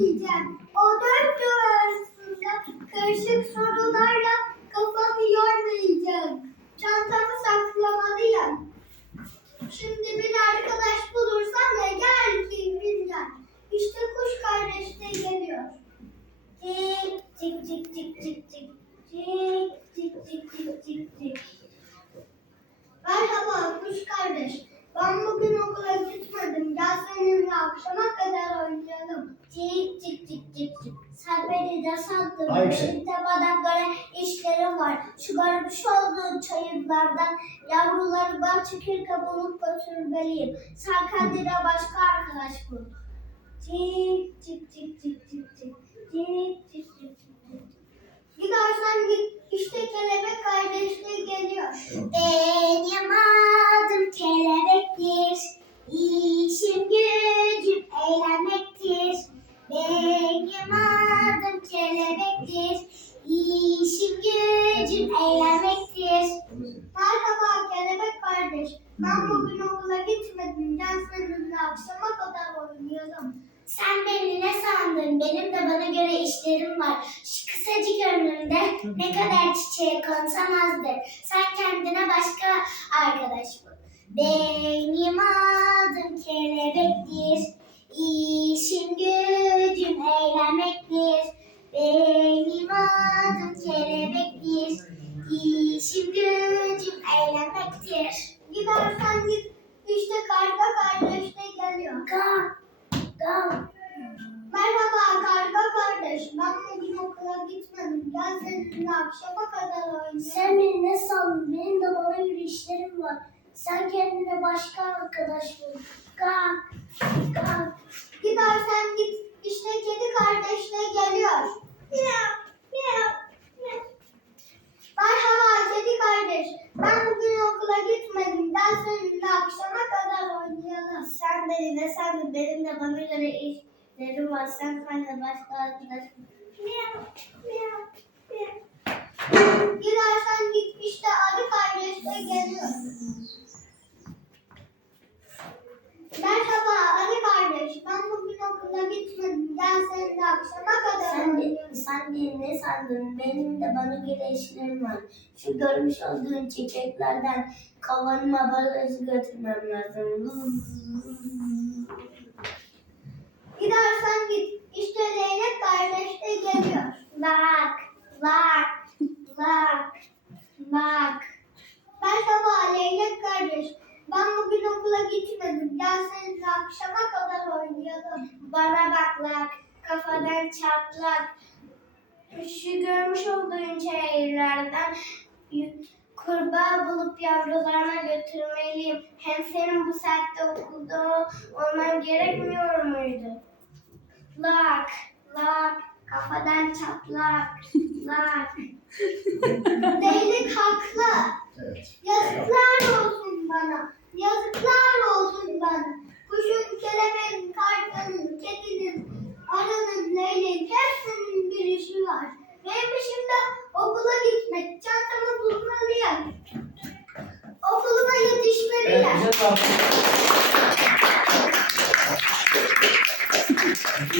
vermeyeceğim. O dört duvar arasında karışık sorularla kafamı yormayacak. Çantamı saklamalıyım. Şimdi bir arkadaş bulursam da gel kim bilir. İşte kuş kardeş de geliyor. Cik cik cik cik cik cik. Cik cik cik cik cik cik. Merhaba kuş kardeş. Ben bugün okula gitmedim. Gel seninle akşama kadar oynayalım. Cik cik cik cik cik. Sen beni de şey- Benim de bana göre işlerim var. Şu görmüş olduğun çayırlardan yavruları ben çekir kabuğunu götürmeliyim. Sen kendine başka arkadaş bul. Cik cik cik cik cik cik. Cik cik cik kelebektir. İşim gücüm eğlenmektir. Merhaba kelebek kardeş. Ben bugün okula gitmedim. Seninle akşama kadar oynayalım. Sen beni ne sandın? Benim de bana göre işlerim var. Şu kısacık ömrümde ne kadar çiçeğe konsam azdır. Sen kendine başka arkadaş bul. Benim adım kelebektir. İşim gücüm eğlenmektir. Benim adım kelebektir. İşim gücüm eğlenmektir. Gidersen git. İşte karga kardeş de geliyor. Ka, ka. Merhaba karga kardeş. Ben bugün okula gitmedim. Gel seninle akşama kadar oynayalım. Sen beni ne sandın? Benim de bana göre işlerim var. Sen kendine başka arkadaş bul. Kalk, kalk. Gidersen git. İşte kedi kardeş de geliyor. Miyav, miyav, miyav. Merhaba kedi kardeş. Ben bugün okula gitmedim. Gel seninle akşama kadar oynayalım. Sen? Benim de bana göre işlerim var. Sen kendine başka arkadaş. Miyav, miyav, miyav. Gidersen git işte Ali kardeş de geliyor. Merhaba Ali kardeş. Ben bugün okula gitmedim. Gel seninle akşama kadar Sen, de, sen beni ne sandın? Benim de bana göre işlerim var. Şu görmüş olduğun çiçeklerden kovanıma barajı götürmem lazım. Vız, vız. Gidersen git. İşte Leylek kardeş de geliyor. Bak, bak, bak, bak. Merhaba Leylek kardeş. Ben bugün okula gitmedim. Gel seninle akşama kadar oynayalım. Bana bak lan, kafadan çatlak. Şu görmüş olduğun y- kurbağa bulup yavrularına götürmeliyim. Hem senin bu saatte okulda olman gerekmiyor muydu? Lak, lak, kafadan çatlak, lak. Leylek haklı. Evet. Yazıklar olsun bana. Yazıklar olsun bana. Kuşun, kelebeğin, kartalın, kedinin, arının, leyleğin hepsinin bir işi var. Benim işim de okula gitmek. Çantamı bulmalıyım. Okuluma Evet, yetişmeliyim. güzel tartışma.